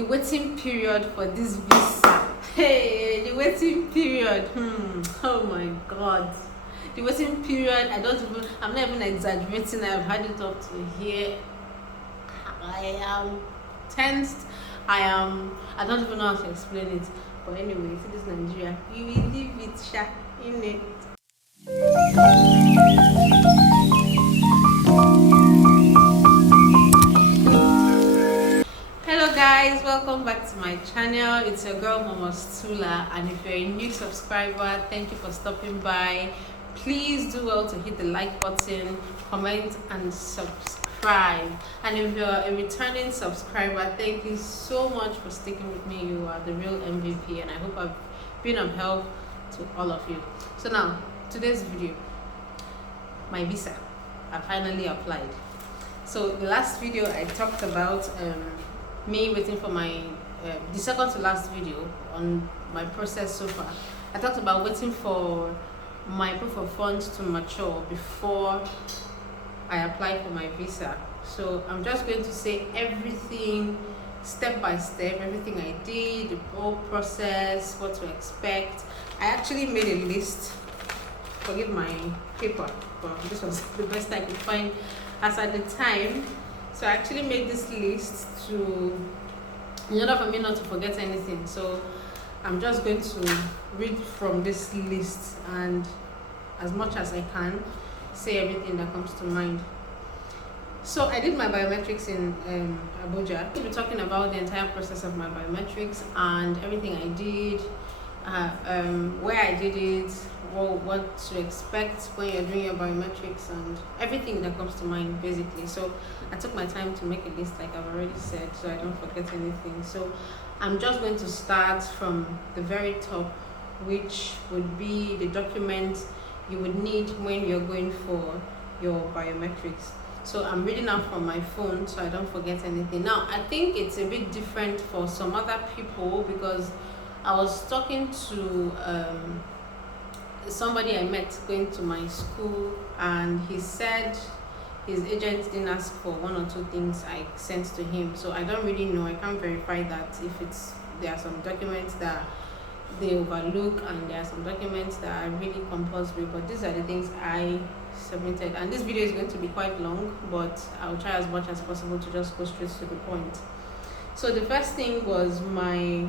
the waiting period for this visa. Hey, the waiting period. Oh my god. The waiting period, I'm not even exaggerating. I've had it up to here. I am tensed. I don't even know how to explain it. But anyway, see this Nigeria. You will leave it, sha, in it. Hello guys, welcome back to my channel. It's your girl Mama Stula, and if you're a new subscriber, thank you for stopping by. Please do well to hit the like button, comment and subscribe. And if you're a returning subscriber, thank you so much for sticking with me. You are the real MVP, and I hope I've been of help to all of you. So now, today's video, my visa. I finally applied. So the last video I talked about me waiting for my the second to last video on my process so far. I talked about waiting for my proof of funds to mature before I apply for my visa. So I'm just going to say everything step by step, everything I did, the whole process, what to expect. I actually made a list. Forgive my paper, but this was the best I could find as at the time. So I actually made this list in order for me not to forget anything. So I'm just going to read from this list and, as much as I can, say everything that comes to mind. So I did my biometrics in Abuja. We'll be talking about the entire process of my biometrics and everything I did, where I did it, what to expect when you're doing your biometrics, and everything that comes to mind basically. So I took my time to make a list, like I've already said, so I don't forget anything. So I'm just going to start from the very top, which would be the documents you would need when you're going for your biometrics. So I'm reading out from my phone so I don't forget anything. Now I think it's a bit different for some other people, because I was talking to somebody I met going to my school, and he said his agent didn't ask for one or two things I sent to him. So I don't really know, I can't verify that, if there are some documents that they overlook and there are some documents that are really compulsory, but these are the things I submitted. And this video is going to be quite long, but I'll try as much as possible to just go straight to the point. So the first thing was my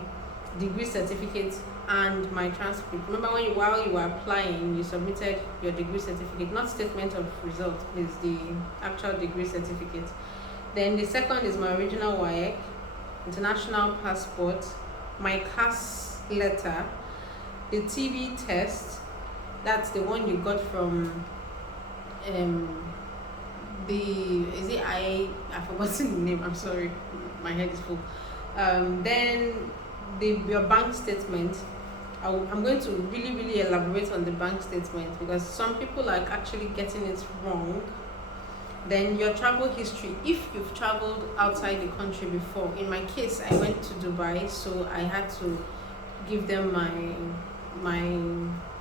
degree certificate and my transcript. Remember, while you were applying, you submitted your degree certificate, not statement of result, is the actual degree certificate. Then the second is my original WAEC, international passport, my CAS letter, the TB test, that's the one you got from I've forgotten the name, I'm sorry, my head is full. Then your bank statement. I'm going to really elaborate on the bank statement, because some people are actually getting it wrong. Then your travel history, if you've traveled outside the country before. In my case, I went to Dubai, so I had to give them my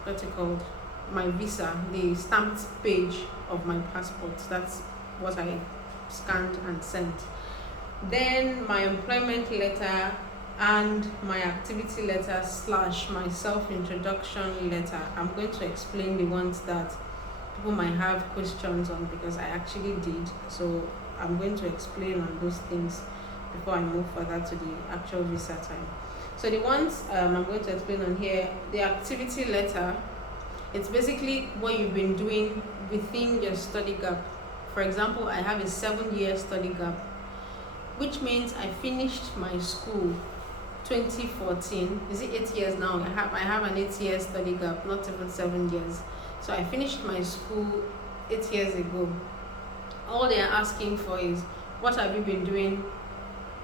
what's it called, my visa, the stamped page of my passport. That's what I scanned and sent. Then my employment letter and my activity letter / my self-introduction letter. I'm going to explain the ones that people might have questions on, because I actually did. So I'm going to explain on those things before I move further to the actual visa time. So the ones I'm going to explain on here, the activity letter, it's basically what you've been doing within your study gap. For example, I have a 7-year study gap, which means I finished my school 2014. Is it 8 years now? I have an 8-year study gap, not even 7 years. So I finished my school 8 years ago. All they are asking for is, what have you been doing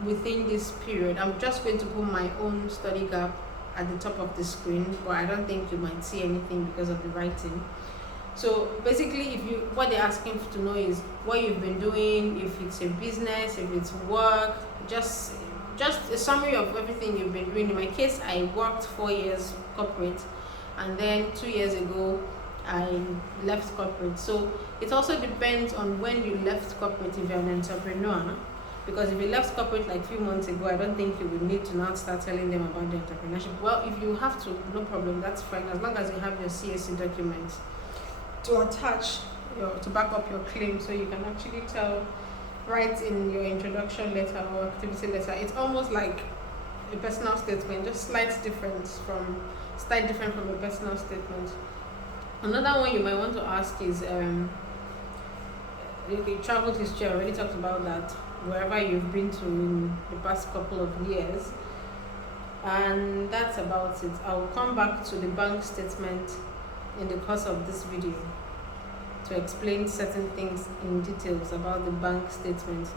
within this period? I'm just going to put my own study gap at the top of the screen, but I don't think you might see anything because of the writing. So basically, what they're asking to know is what you've been doing, if it's a business, if it's work, just a summary of everything you've been doing. In my case, I worked 4 years corporate, and then 2 years ago I left corporate. So it also depends on when you left corporate. If you're an entrepreneur, Because if you left corporate like a few months ago, I don't think you would need to now start telling them about the entrepreneurship. Well, if you have to, no problem, that's fine, as long as you have your CSC documents to attach to back up your claim, so you can actually write in your introduction letter or activity letter. It's almost like a personal statement, just slightly different from a personal statement. Another one you might want to ask is travel history. I already talked about that, wherever you've been to in the past couple of years, and that's about it. I will come back to the bank statement in the course of this video to explain certain things in details about the bank statement.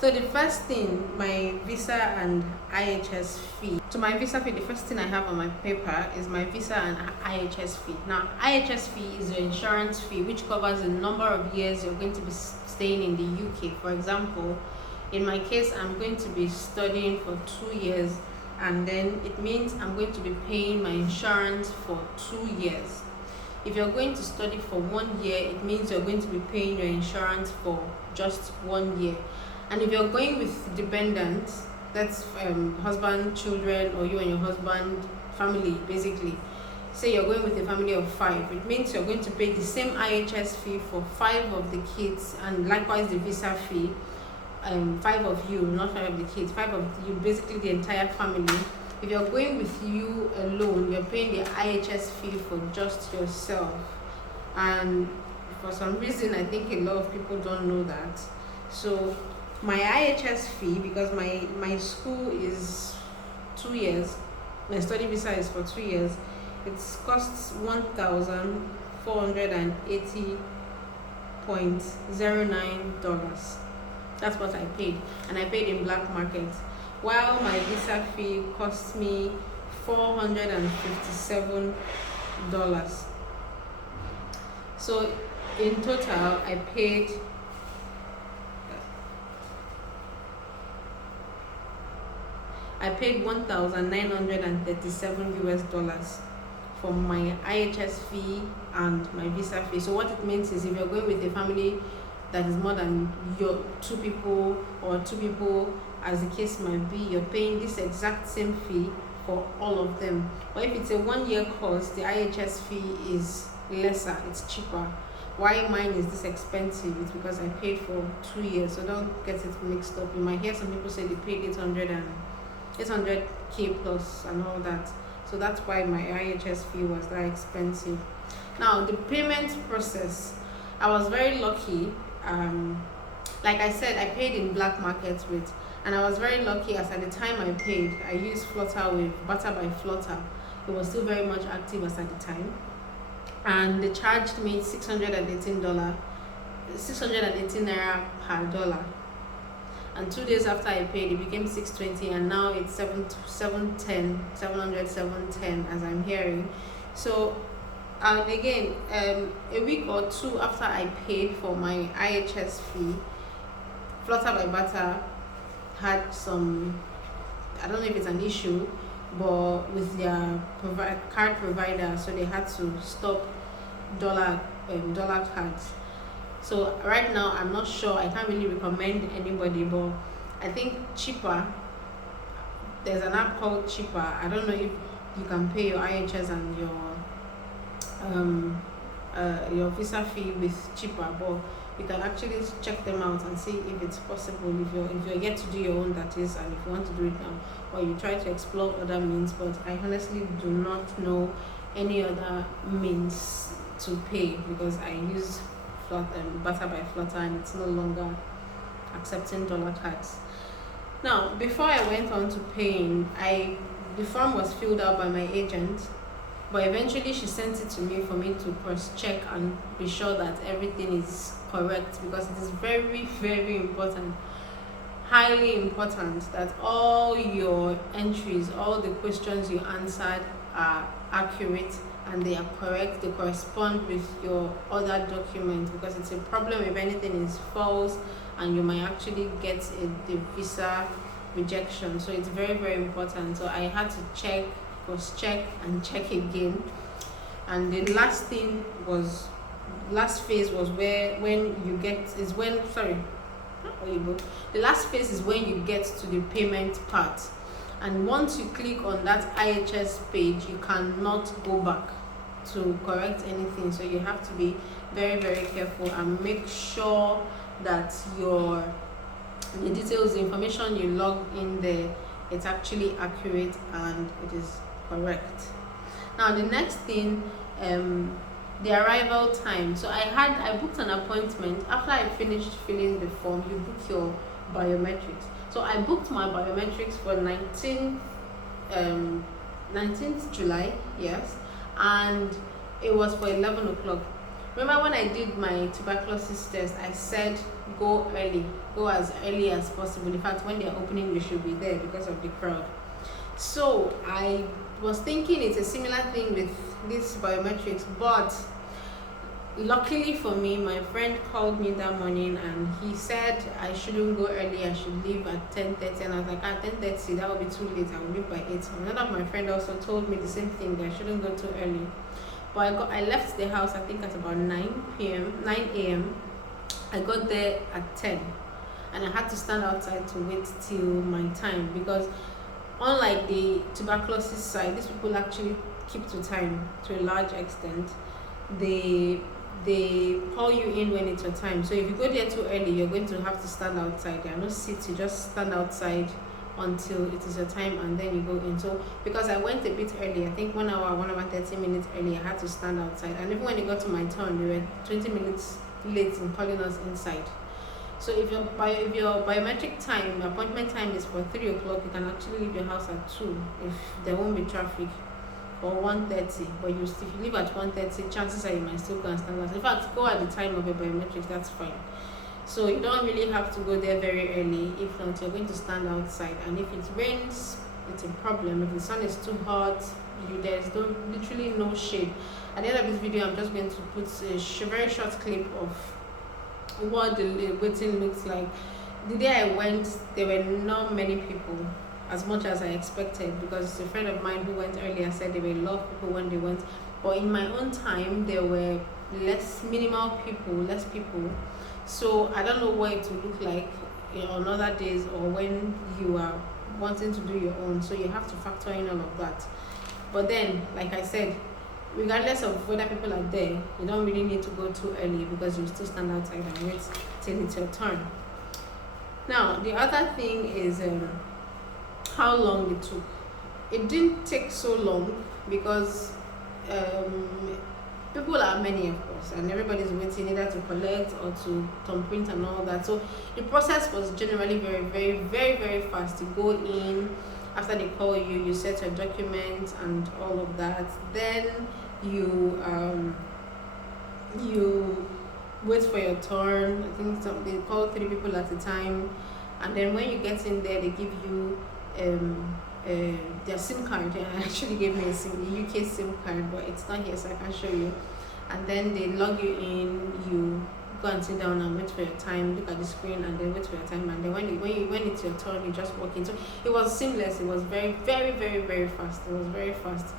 So the first thing, my visa and IHS fee. So my visa fee, the first thing I have on my paper is my visa and IHS fee. Now, IHS fee is your insurance fee, which covers the number of years you're going to be staying in the UK. For example, in my case, I'm going to be studying for 2 years, and then it means I'm going to be paying my insurance for 2 years. If you're going to study for 1 year, it means you're going to be paying your insurance for just 1 year. And if you're going with dependents, that's husband, children, or you and your husband, family, basically. Say you're going with a family of 5, it means you're going to pay the same IHS fee for 5 of the kids, and likewise the visa fee. 5 of you, not 5 of the kids, 5 of you, basically the entire family. If you're going with you alone, you're paying the IHS fee for just yourself. And for some reason, I think a lot of people don't know that. So my IHS fee, because my school is 2 years, my study visa is for 2 years, it costs $1,480.09. That's what I paid, and I paid in black market. While my visa fee cost me $457. So in total, I paid $1,937 for my IHS fee and my visa fee. So what it means is, if you're going with a family that is more than your 2 people or 2 people, as the case might be, you're paying this exact same fee for all of them. But if it's a 1-year course, the IHS fee is lesser, it's cheaper. Why mine is this expensive? It's because I paid for 2 years, so don't get it mixed up. You might hear some people say they paid 800k plus and all that. So that's why my IHS fee was that expensive. Now, the payment process, I was very lucky. Like I said, I paid in black market rate, and I was very lucky as at the time I paid, I used Flutter with Butter by Flutter. It was still very much active as at the time, and they charged me $618 naira per dollar. And 2 days after I paid, it became $620, and now it's $710 as I'm hearing. So, and again, a week or 2 after I paid for my IHS fee, Flutter by Butter had some, I don't know if it's an issue, but with their card provider, so they had to stop dollar cards. So right now, I'm not sure, I can't really recommend anybody, but I think Cheaper, there's an app called Cheaper. I don't know if you can pay your IHS and your visa fee with Cheaper, but you can actually check them out and see if it's possible, if you're yet to do your own, that is, and if you want to do it now, or you try to explore other means. But I honestly do not know any other means to pay, because I use Butter by Flutter, and it's no longer accepting dollar cards. Now, before I went on to paying, the form was filled out by my agent, but eventually she sent it to me for me to cross-check and be sure that everything is correct, because it is very, very important, highly important, that all your entries, all the questions you answered are accurate and they are correct, they correspond with your other documents, because it's a problem if anything is false and you might actually get the visa rejection. So it's very, very important. So I had to check, cross-check and check again. And the last phase was when The last phase is when you get to the payment part, and once you click on that IHS page, you cannot go back to correct anything. So you have to be very, very careful and make sure that the details, the information you log in there, it's actually accurate and it is correct. Now the next thing, the arrival time. So I booked an appointment. After I finished filling the form, you book your biometrics. So I booked my biometrics for 19th July, yes, and it was for 11 o'clock. Remember when I did my tuberculosis test, I said go early, go as early as possible. In fact, when they're opening, you should be there because of the crowd. So I was thinking it's a similar thing with this biometrics, but luckily for me, my friend called me that morning and he said I shouldn't go early, I should leave at 10:30, and I was like, at 10:30 that will be too late, I will leave by 8. Another of my friend also told me the same thing, that I shouldn't go too early. But I left the house, I think at about 9 a.m. I got there at 10, and I had to stand outside to wait till my time, because unlike the tuberculosis side, these people actually keep to time to a large extent. They call you in when it's your time. So if you go there too early, you're going to have to stand outside. There are no seats, you just stand outside until it is your time, and then you go in. So because I went a bit early, I think 1 hour 30 minutes early, I had to stand outside. And even when it got to my turn, they were 20 minutes late in calling us inside. So if your biometric time, appointment time is for 3 o'clock, you can actually leave your house at 2 if there won't be traffic, or 1:30. But if you leave at 1:30, chances are you might still go and stand outside. In fact, go at the time of your biometrics, that's fine. So you don't really have to go there very early. If not, you're going to stand outside. And if it rains, it's a problem. If the sun is too hot, there's literally no shade. At the end of this video, I'm just going to put a very short clip of what the waiting looks like. The day I went, there were not many people, as much as I expected, because a friend of mine who went earlier said there were a lot of people when they went. But in my own time, there were less people. So I don't know what it will look like on other days, or when you are wanting to do your own. So you have to factor in all of that. But then, like I said, regardless of whether people are there, you don't really need to go too early, because you still stand outside and wait till it's your turn. Now the other thing is how long it took. It didn't take so long, because people are many, of course, and everybody's waiting either to collect or to thumbprint and all that. So the process was generally very, very, very, very fast. You go in, after they call you, you set your documents and all of that. Then you wait for your turn. I think they call 3 people at a time, and then when you get in there, they give you their SIM card. They actually gave me a UK SIM card, but it's not here, so I can't show you. And then they log you in. You go and sit down and wait for your time. Look at the screen and then wait for your time. And then when it's your turn, you just walk in. So it was seamless. It was very, very, very, very fast. It was very fast.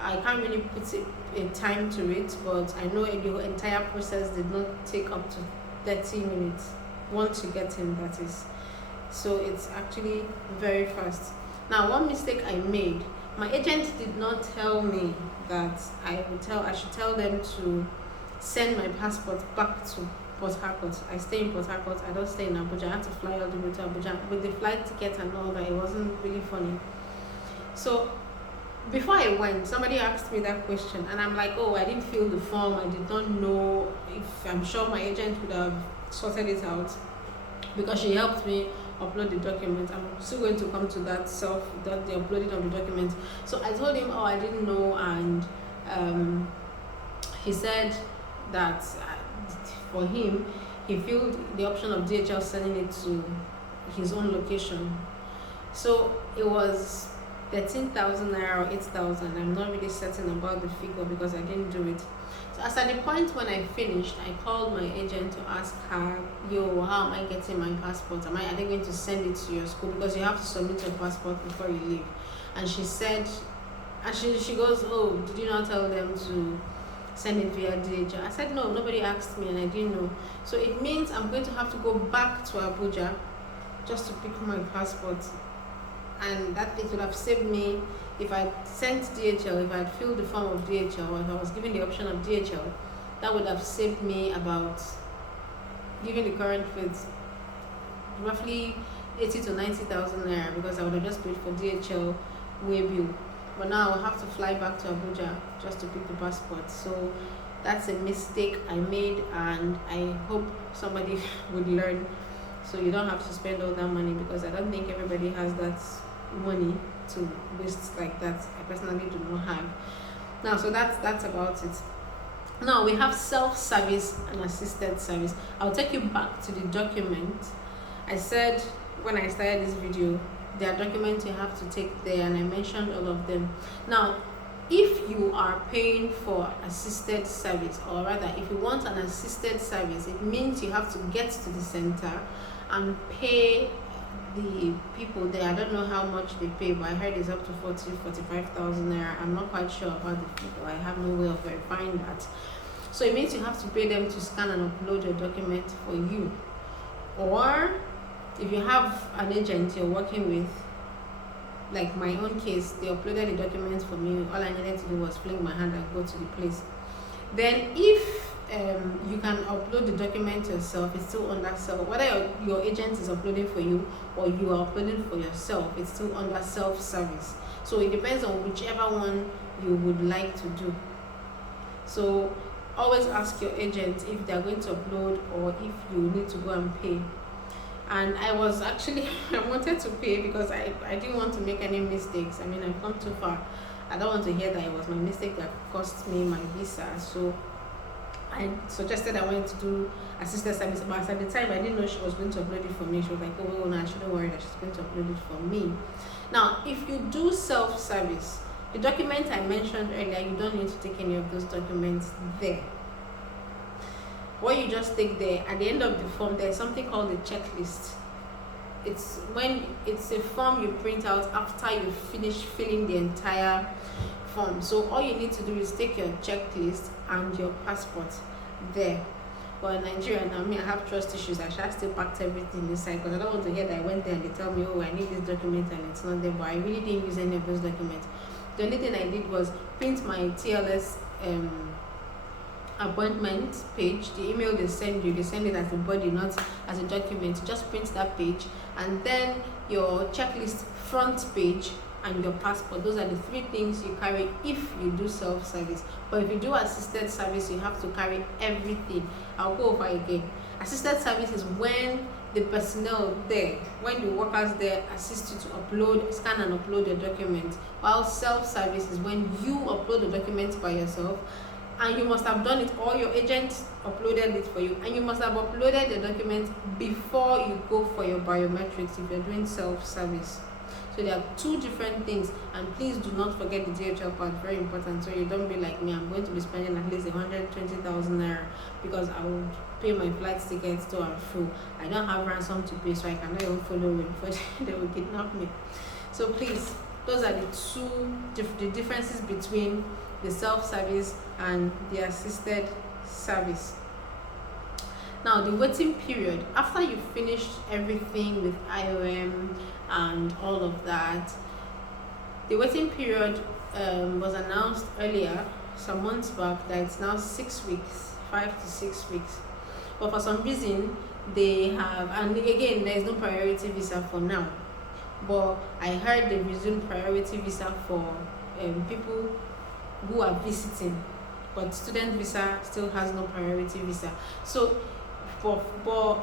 I can't really put a time to it, but I know the entire process did not take up to 30 minutes once you get in, that is. So it's actually very fast. Now, one mistake I made, my agent did not tell me that I should tell them to send my passport back to Port Harcourt. I stay in Port Harcourt, I don't stay in Abuja. I had to fly all the way to Abuja with the flight ticket and all that. It wasn't really funny. So before I went, somebody asked me that question, and I'm like, oh, I didn't fill the form. I did not know if, I'm sure my agent would have sorted it out, because she helped me upload the document. I'm still going to come to that the uploading of the document. So I told him, oh, I didn't know, and he said that for him, he filled the option of DHL sending it to his own location. So it was 13,000 naira or 8,000. I'm not really certain about the figure because I didn't do it. So as at the point when I finished, I called my agent to ask her, yo, how am I getting my passport? Are they going to send it to your school? Because you have to submit your passport before you leave. And she said, and she goes, oh, did you not tell them to send it via DHL. I said no, nobody asked me and I didn't know. So it means I'm going to have to go back to Abuja just to pick my passport. And that it would have saved me if I sent DHL, if I had filled the form of DHL, or if I was given the option of DHL, that would have saved me about, given the current rates, roughly 80 to 90,000 naira, because I would have just paid for DHL way bill. But now I'll have to fly back to Abuja just to pick the passport. So that's a mistake I made, and I hope somebody would learn, so you don't have to spend all that money, because I don't think everybody has that money to waste like that. I personally do not have. Now, so that's about it. Now we have self-service and assisted service. I'll take you back to the document. I said when I started this video, there are documents you have to take there, and I mentioned all of them. Now, if you are paying for assisted service, or rather if you want an assisted service, it means you have to get to the center and pay the people there. I don't know how much they pay, but I heard it's up to 45,000 naira. I'm not quite sure about the people. I have no way of verifying that. So it means you have to pay them to scan and upload your document for you. Or if you have an agent you're working with, like my own case, they uploaded the documents for me. All I needed to do was fling my hand and go to the place. Then if you can upload the document yourself, it's still under self. Whether your agent is uploading for you or you are uploading for yourself, it's still under self-service. So it depends on whichever one you would like to do. So always ask your agent if they're going to upload or if you need to go and pay. And I was actually I wanted to pay because I didn't want to make any mistakes. I mean, I've come too far. I don't want to hear that it was my mistake that cost me my visa. So I suggested I wanted to do assisted service, but at the time I didn't know she was going to upload it for me. She was like, oh no, I shouldn't worry that she's going to upload it for me. Now, if you do self-service, the document I mentioned earlier, you don't need to take any of those documents there. What you just take there, at the end of the form, there's something called a checklist. It's a form you print out after you finish filling the entire form. So all you need to do is take your checklist and your passport there. But in Nigeria now, I have trust issues. I should still packed everything inside, because I don't want to hear that I went there and they tell me, oh, I need this document and it's not there. But I really didn't use any of those documents. The only thing I did was print my TLS appointment page. The email they send you, they send it as a body, not as a document. Just print that page, and then your checklist front page and your passport. Those are the three things you carry if you do self-service. But if you do assisted service, you have to carry everything. I'll go over again. Assisted service is when the personnel there, when the workers there assist you to scan and upload your documents, while self-service is when you upload the documents by yourself. And you must have done it, or your agent uploaded it for you, and you must have uploaded the documents before you go for your biometrics if you're doing self-service. So there are two different things, and please do not forget the DHL part, very important. So you don't be like me, I'm going to be spending at least 120,000 naira because I will pay my flight tickets to and fro. I don't have ransom to pay, so I cannot even follow them before they will kidnap me. So please, those are the differences between the self-service and the assisted service. Now, the waiting period, after you finished everything with IOM and all of that, the waiting period was announced earlier, some months back, that it's now 6 weeks, 5 to 6 weeks. But for some reason, they have, and again, there is no priority visa for now. But I heard they resumed priority visa for people who are visiting, but student visa still has no priority visa. So for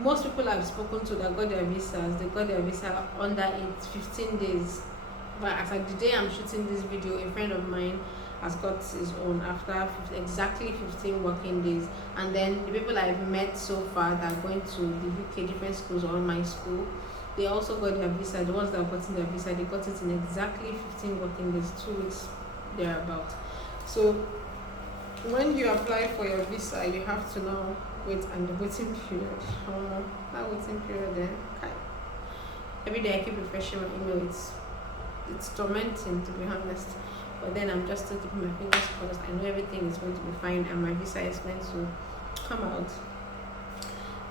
most people I've spoken to that got their visas, they got their visa under 15 days. But as at the day I'm shooting this video, a friend of mine has got his own after exactly 15 working days. And then the people I've met so far that are going to the UK, different schools or my school, they also got their visa. The ones that have gotten their visa, they got it in exactly 15 working days, 2 weeks thereabout. So when you apply for your visa, you have to now wait, and the waiting period, that waiting period then, okay. Every day I keep refreshing my email. It's tormenting, to be honest. But then I'm just still keeping my fingers crossed. I know everything is going to be fine and my visa is going to come out.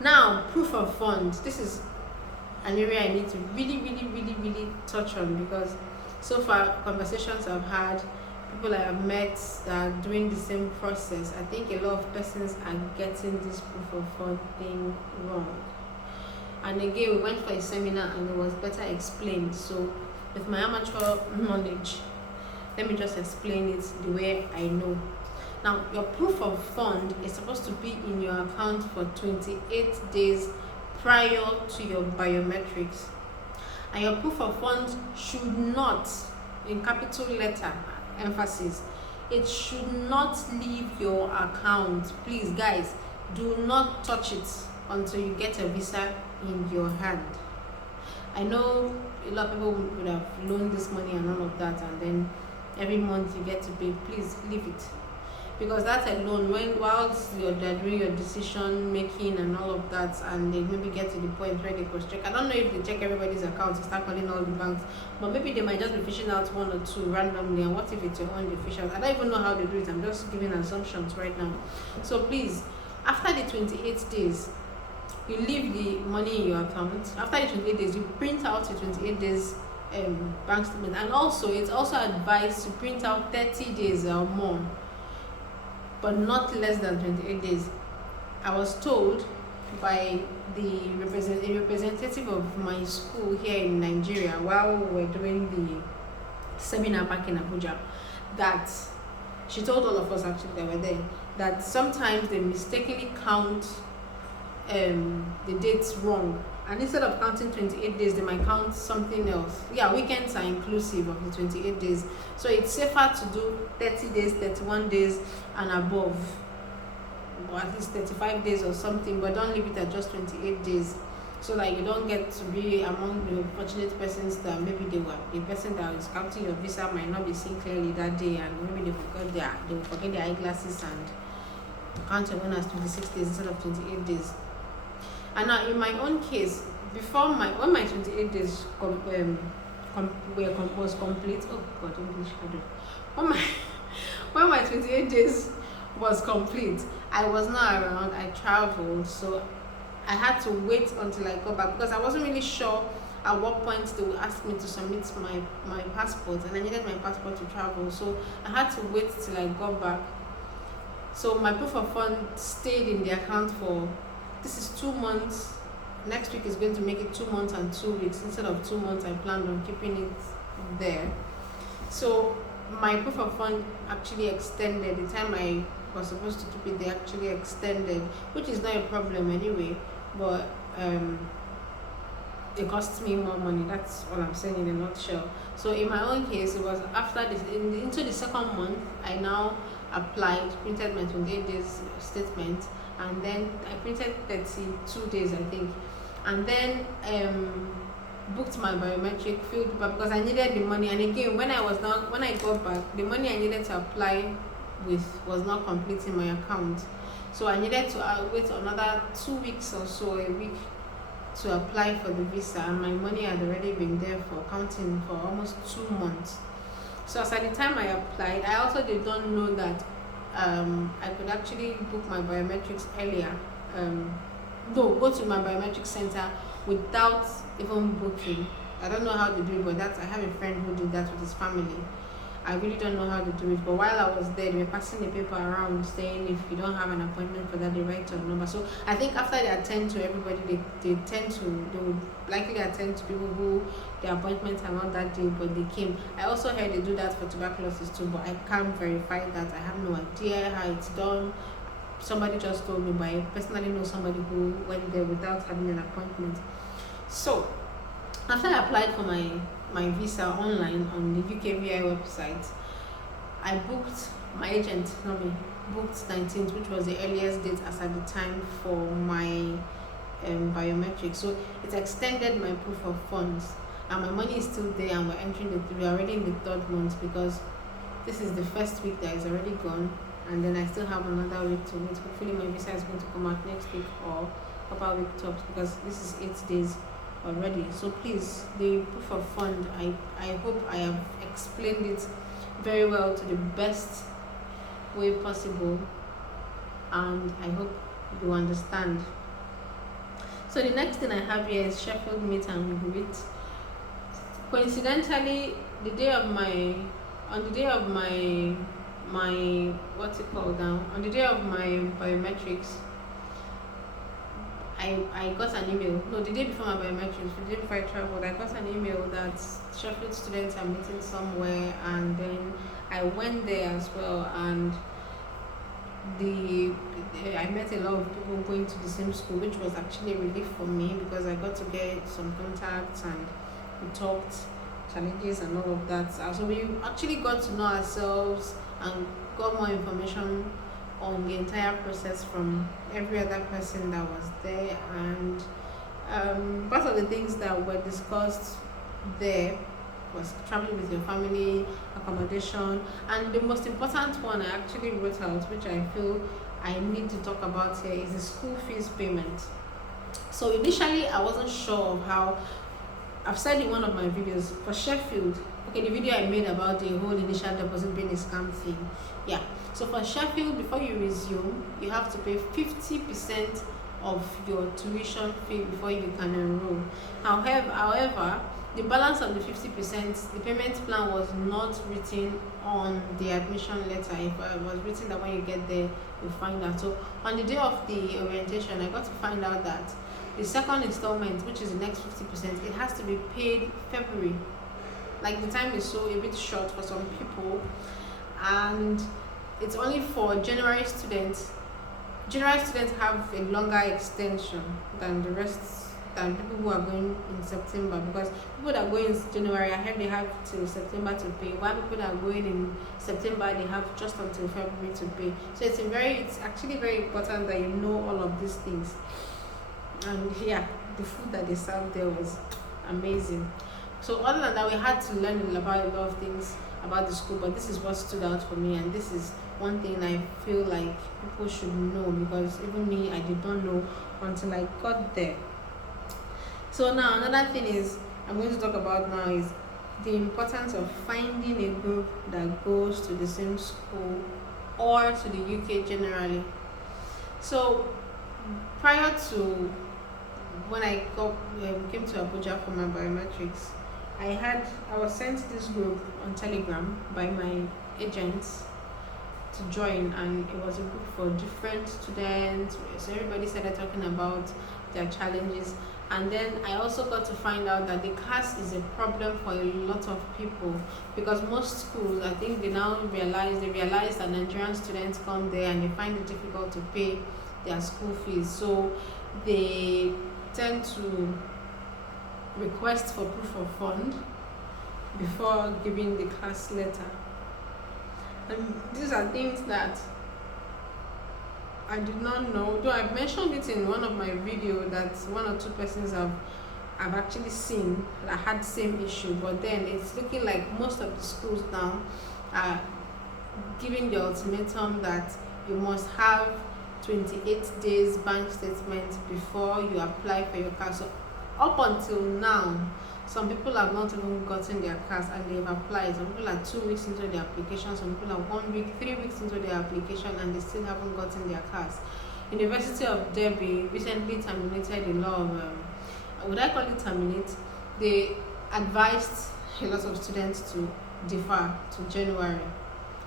Now, proof of funds. This is an area I need to really touch on, because so far conversations I've had, people I have met that are doing the same process, I think a lot of persons are getting this proof of fund thing wrong. And again, we went for a seminar and it was better explained. So with my amateur knowledge, let me just explain it the way I know. Now, your proof of fund is supposed to be in your account for 28 days prior to your biometrics. And your proof of funds should not, in capital letter, emphasis, it should not leave your account. Please, guys, do not touch it until you get a visa in your hand. I know a lot of people would have loaned this money and all of that, and then every month you get to pay. Please leave it, because that alone, whilst they're doing your decision making and all of that, and they maybe get to the point where they cross check. I don't know if they check everybody's account and start calling all the banks, but maybe they might just be fishing out one or two randomly. And what if it's your own official? I don't even know how they do it. I'm just giving assumptions right now. So please, after the 28 days, you leave the money in your account. After the 28 days, you print out your 28 days bank statement. And also, it's also advised to print out 30 days or more, but not less than 28 days. I was told by a representative of my school here in Nigeria while we were doing the seminar back in Abuja, that she told all of us actually that were there, that sometimes they mistakenly count the dates wrong, and instead of counting 28 days, they might count something else. Yeah, weekends are inclusive of the 28 days, so it's safer to do 30 days, 31 days and above, or at least 35 days or something, but don't leave it at just 28 days, so that you don't get to be among the unfortunate persons that maybe the person that is counting your visa might not be seen clearly that day, and maybe they will forget their eyeglasses and count your one as 26 days instead of 28 days. And now, in my own case, when my 28 days was complete, oh God, English, when my 28 days was complete, I was not around. I traveled, so I had to wait until I got back, because I wasn't really sure at what point they would ask me to submit my passport, and I needed my passport to travel, so I had to wait till I got back. So my proof of fund stayed in the account for, this is 2 months. Next week is going to make it 2 months and 2 weeks. Instead of 2 months, I planned on keeping it there. So my proof of fund actually extended. The time I was supposed to keep it, they actually extended, which is not a problem anyway, but it costs me more money. That's all I'm saying in a nutshell. So in my own case, it was after this, into the second month, I now applied, printed my 28 days statement, and then I printed 32 days, I think, and then booked my biometric field, but because I needed the money. And again, when I got back, the money I needed to apply with was not complete in my account, so I needed to wait another 2 weeks or so, a week, to apply for the visa, and my money had already been there for counting for almost 2 months. So as at the time I applied, I also did not know that I could actually book my biometrics earlier. Go to my biometric center without even booking. I don't know how to do it, but I have a friend who did that with his family. I really don't know how to do it, but while I was there, they were passing the paper around saying if you don't have an appointment for that, they write your number. So I think after they attend to everybody, they would likely attend to people who their appointments are not that day, but they came. I also heard they do that for tuberculosis too, but I can't verify that. I have no idea how it's done. Somebody just told me, but I personally know somebody who went there without having an appointment. So after I applied for my visa online on the UKVI website, I booked, my agent booked 19th, which was the earliest date as at the time for my biometrics. So it extended my proof of funds, and my money is still there, and we're already in the 3rd month, because this is the first week that is already gone, and then I still have another week to wait. Hopefully my visa is going to come out next week or upper week tops, because this is 8 days already. So please, the proof of fund, I hope I have explained it very well to the best way possible, and I hope you understand. So the next thing I have here is Sheffield meet and greet. Coincidentally, the day of my on the day of my what's it called now? On the day of my biometrics, I got an email. No, the day before my biometrics, the day before I traveled, I got an email that Sheffield students are meeting somewhere, and then I went there as well, and the I met a lot of people going to the same school, which was actually a relief for me because I got to get some contacts and we talked challenges and all of that. So we actually got to know ourselves and got more information on the entire process from every other person that was there. And part of the things that were discussed there was traveling with your family, accommodation, and the most important one I actually wrote out, which I feel I need to talk about here, is the school fees payment. So initially I wasn't sure of how. I've said in one of my videos for Sheffield, okay, the video I made about the whole initial deposit being a scam thing. Yeah. So for Sheffield, before you resume, you have to pay 50% of your tuition fee before you can enroll. However, the balance of the 50%, the payment plan was not written on the admission letter. It was written that when you get there, you find out. So on the day of the orientation, I got to find out that the second installment, which is the next 50%, it has to be paid February. Like the time is so a bit short for some people, and it's only for January students. January students have a longer extension than the rest, than people who are going in September, because people that are going in January, I heard they have till September to pay, while people that are going in September, they have just until February to pay. So it's actually very important that you know all of these things. And yeah, the food that they served there was amazing. So other than that, we had to learn about a lot of things about the school, but this is what stood out for me, and this is one thing I feel like people should know, because even me, I did not know until I got there. So now another thing is I'm going to talk about now is the importance of finding a group that goes to the same school or to the UK generally. So prior to when I came to Abuja for my biometrics, I was sent this group on Telegram by my agents to join, and it was a group for different students. So everybody started talking about their challenges, and then I also got to find out that the CAS is a problem for a lot of people, because most schools, I think they realize that Nigerian students come there and they find it difficult to pay their school fees, so they tend to request for proof of fund before giving the CAS letter. And these are things that I did not know, though I've mentioned it in one of my videos that one or two persons I've actually seen that had the same issue, but then it's looking like most of the schools now are giving the ultimatum that you must have 28 days bank statement before you apply for your CAS. So up until now, some people have not even gotten their CAS and they've applied. Some people are 2 weeks into their application, some people are 1 week, 3 weeks into their application, and they still haven't gotten their CAS. University of Derby recently terminated a law of, would I call it terminate? They advised a lot of students to defer to January.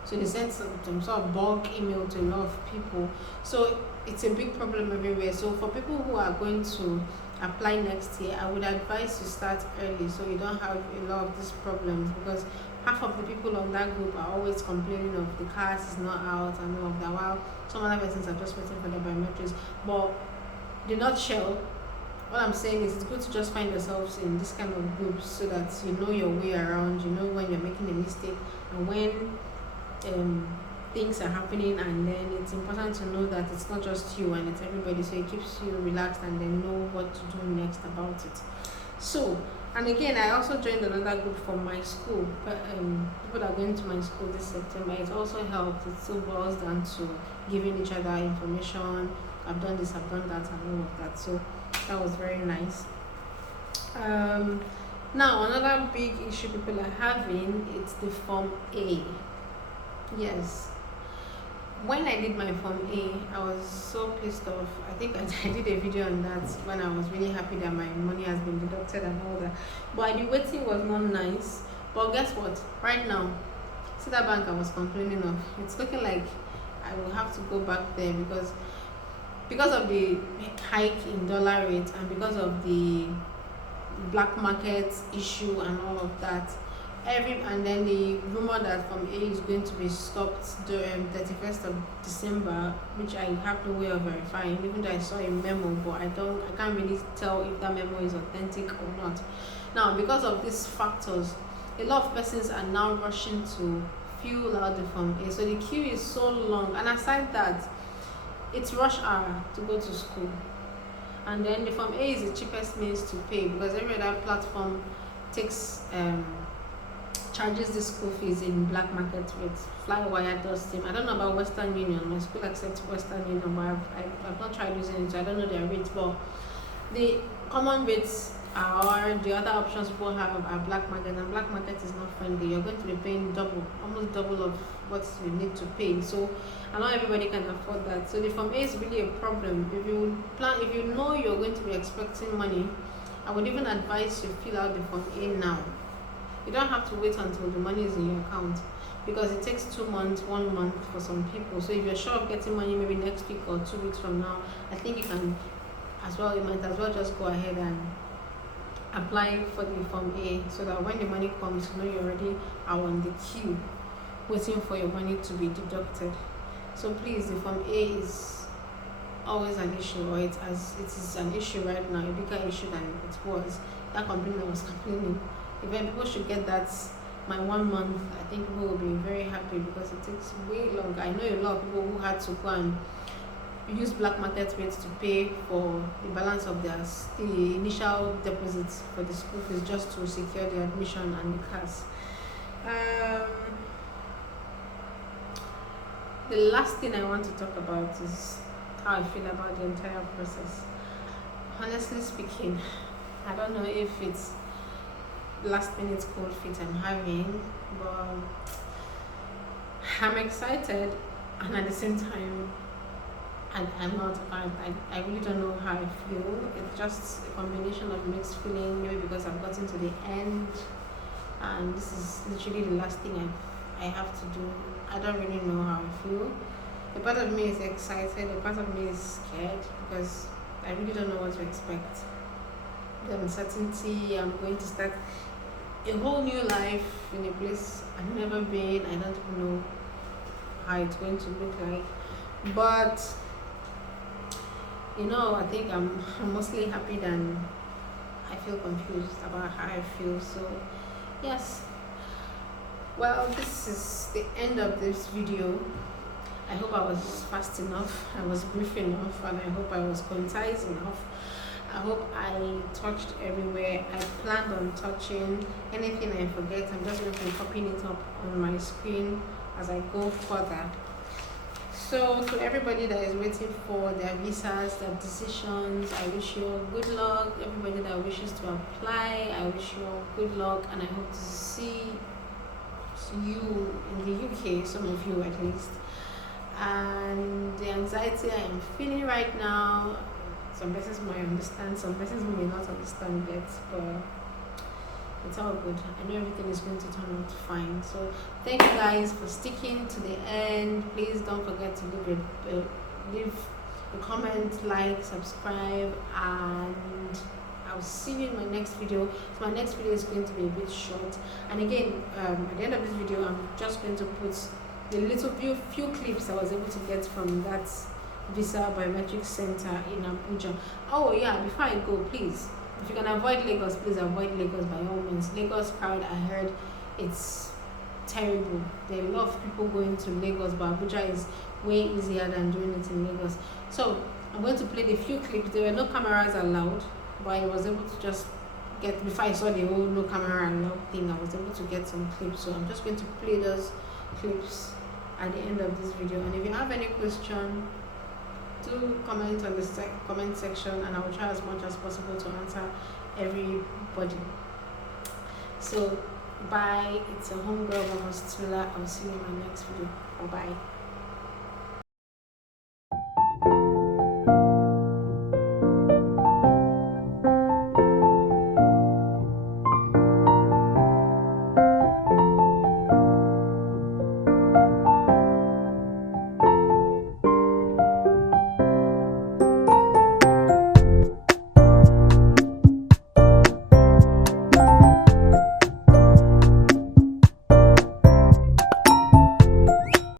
So they sent some sort of bulk email to a lot of people. So it's a big problem everywhere. So for people who are going to apply next year, I would advise you start early so you don't have a lot of these problems, because half of the people on that group are always complaining of the CAS is not out and all of that, while some other persons are just waiting for their biometrics. But the nutshell, what I'm saying is it's good to just find yourselves in this kind of groups so that you know your way around, you know when you're making a mistake and when things are happening, and then it's important to know that it's not just you and it's everybody, so it keeps you relaxed and then know what to do next about it. So, and again, I also joined another group from my school, people that are going to my school this September. It also helped. It still boils down to giving each other information. I've done this, I've done that, and all of that. So that was very nice. Now, another big issue people are having, it's the Form A. Yes. When I did my Form A, I was so pissed off. I think I did a video on that when I was really happy that my money has been deducted and all that. But the waiting was not nice. But guess what? Right now, see that bank I was complaining of, it's looking like I will have to go back there because of the hike in dollar rate and because of the black market issue and all of that. And then the rumor that Form A is going to be stopped during 31st of December, which I have no way of verifying, even though I saw a memo, but I can't really tell if that memo is authentic or not. Now, because of these factors, a lot of persons are now rushing to fill out the Form A. So the queue is so long, and aside that, it's rush hour to go to school. And then the Form A is the cheapest means to pay because every other platform takes charges the school fees in black market rates. Flywire does same. I don't know about Western Union. My school accepts Western Union, but I've not tried using it, so I don't know their rates. But the common rates are the other options people have are black market, and black market is not friendly. You're going to be paying double, almost double of what you need to pay. So, and not everybody can afford that. So the Form A is really a problem. If you know you're going to be expecting money, I would even advise you fill out the Form A now. You don't have to wait until the money is in your account because it takes 2 months, 1 month for some people. So if you're sure of getting money maybe next week or 2 weeks from now, I think you can you might as well just go ahead and apply for the Form A so that when the money comes, you know you already are on the queue waiting for your money to be deducted. So please, the Form A is always an issue, or it is an issue right now, a bigger issue than it was. That complaint was complaining. If people should get that my 1 month, I think people will be very happy because it takes way longer. I know a lot of people who had to go and use black market rates to pay for the balance of the initial deposits for the school fees just to secure the admission and the class. The last thing I want to talk about is how I feel about the entire process. Honestly speaking, I don't know if it's last minute cold feet I'm having, but I'm excited and at the same time I'm not. I really don't know how I feel. It's just a combination of mixed feeling, maybe because I've gotten to the end and this is literally the last thing I have to do. I don't really know how I feel. A part of me is excited, a part of me is scared because I really don't know what to expect. The uncertainty, I'm going to start a whole new life in a place I've never been. I don't even know how it's going to look like. But I think I'm mostly happy than I feel confused about how I feel. So yes. Well, this is the end of this video. I hope I was fast enough, I was brief enough, and I hope I was concise enough. I hope I touched everywhere I planned on touching. Anything I forget, I'm just going to be copying it up on my screen as I go further. So to everybody that is waiting for their visas, their decisions, I wish you all good luck. Everybody that wishes to apply, I wish you all good luck, and I hope to see you in the UK, some of you at least. And the anxiety I am feeling right now, some persons might understand, some persons may not understand yet, but it's all good. I know everything is going to turn out fine. So thank you guys for sticking to the end. Please don't forget to leave a comment, like, subscribe, and I'll see you in my next video. So my next video is going to be a bit short, and again at the end of this video I'm just going to put the little few clips I was able to get from that visa biometric center in Abuja. Oh yeah, before I go, please, if you can avoid Lagos, please avoid Lagos by all means. Lagos crowd, I heard it's terrible. There are a lot of people going to Lagos, but Abuja is way easier than doing it in Lagos. So I'm going to play the few clips. There were no cameras allowed, but I was able to just get, before I saw the whole no camera allowed thing, I was able to get some clips. So I'm just going to play those clips at the end of this video. And if you have any question, do comment on the comment section, and I will try as much as possible to answer everybody. So bye, it's a homegirl Mama Stula. I'll see you in my next video. Bye bye.